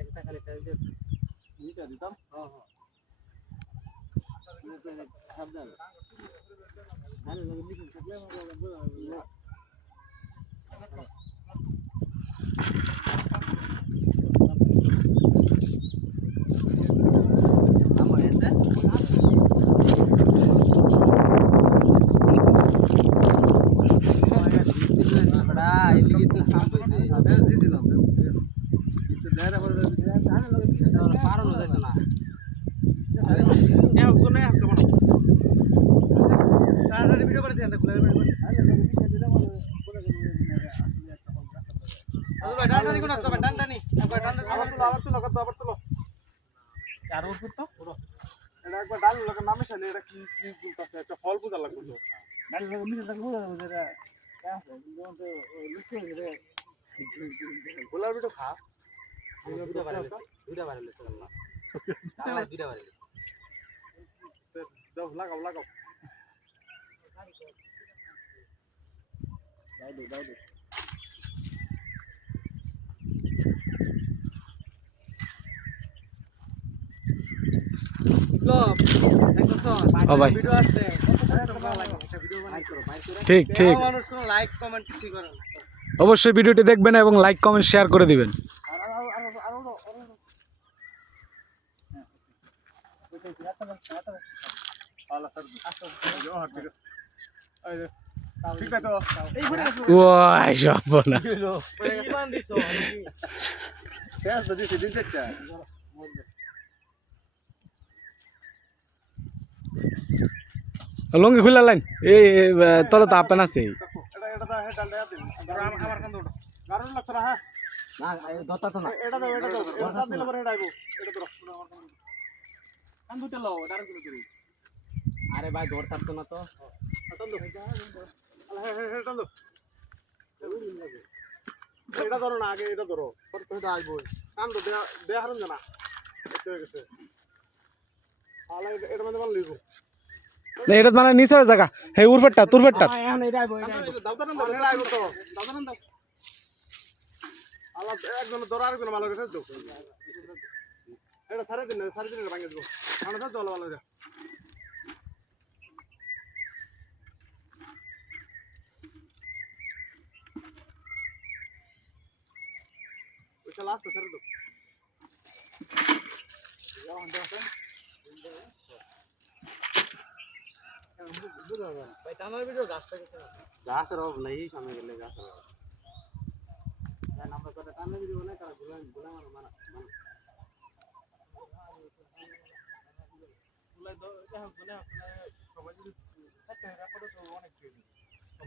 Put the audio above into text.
একটা খালি নিচে দিতাম সাবধান ফল পূজা লাগবে গোলার বিটো খা লাগাও লাগাও ঠিক ঠিক অবশ্যই ভিডিওটি দেখবেন এবং লাইক কমেন্ট শেয়ার করে দিবেন। ওয়াই সপনা লঙ্গি খুলে লাইন এই তলে তো আপেন আছে আরে ভাই ধর থাকতো না তো এটা ধরো না আগে এটা ধরো আসবো কান তো দেখারুন জানা গেছে এটা মধ্যে ভালো লিখবো এটা মানে নিচে জায়গা হে উরফেটটা তুরফেটটা একজন ধরো আরেকজন ভালো করে ফেলতো এটা সাড়ে দিন ভাঙে দেবো আমরা ফেলতো ভালো ভালো লাস্ট ছেড়ে দেবো গাছের অভাব নেই সামনে গেলে গাছের অভাব